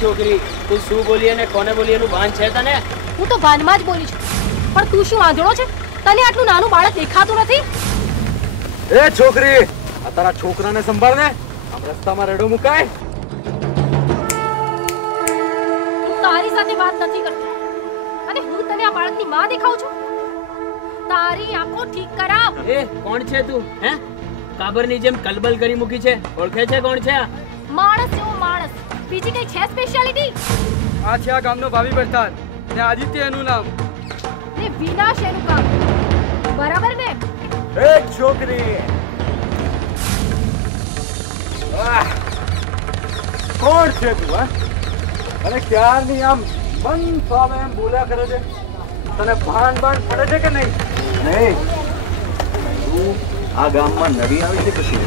છોકરી તું શું બોલી અને કોને બોલી એનું ભાન છે તને? હું તો ભાનમાં જ બોલી છું, પણ તું શું આંધળો છે? તને આટલું નાનું બાળક દેખાતું નથી? એ છોકરી, આ તારા છોકરાને સંભાળ ને, આમ રસ્તામાં રેડો મુકાય. હું તારી સાથે વાત નથી કરતી અને હું તને આ બાળકની માં દેખાઉં છું? તારી આંખો ઠીક કરાવ. એ કોણ છે તું? હે, કાબરની જેમ કલબલ કરી મૂકી છે. ઓળખે છે કોણ છે આ? માણસ જેવો માણસ, બીજી કઈ છે સ્પેશિયાલિટી? આ છે આ ગામનો ભાવિ પ્રધાન ને આદિત્ય એનું નામ ને વિનાશ એનું કામ, બરાબર ને? એ છોકરી, કોણ છે તું? હા, અને ક્યારની આમ મન ફાવે એમ બોલ્યા કરે છે. તને ભાન પડે છે કે નહીં? નહીં. તું આ ગામમાં નવી આવી છે પછી?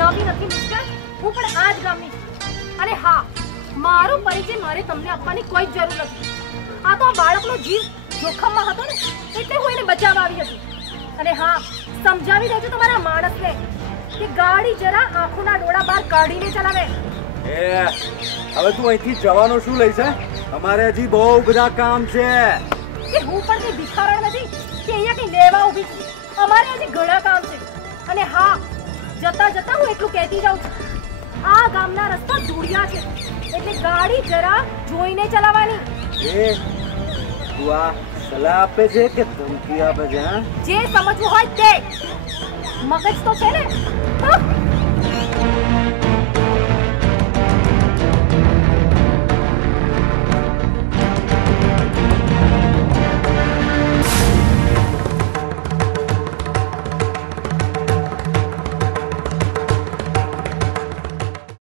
નવી નથી મિસ્ટર, હું પણ આ જ ગામની છું. અને હા, મારો પરિચય મારે તમને આપવાની કોઈ જ જરૂર નથી. આ તો આ બાળકનો જીવ જોખમમાં હતો ને, એટલે હું એને બચાવવા આવી હતી. અને હા, સમજાવી દેજો તમારા માણસને કે ગાડી જરા આંખોના ડોળા બહાર કાઢીને ચલાવે. એ હવે તું અહીંથી જવાનો શું લઈશ? અમારે હજી બહુ બધા કામ છે. કે હું પણ કઈ ભિખારણ નથી કે અહીંયા કઈ લેવા ઊભી છું. અમારે હજી ઘણા કામ છે. અને હા, જતા જતા હું એટલું કહેતી જાઉં છું, આ ગામના રસ્તા ધૂળિયા છે, એટલે ગાડી જરા જોઈને ચલાવવાની. એ તું આ સલાહ આપે છે કે ધમકી આપે છે? હા, જે સમજવું હોય તે. મગજ તો છે ને? હા?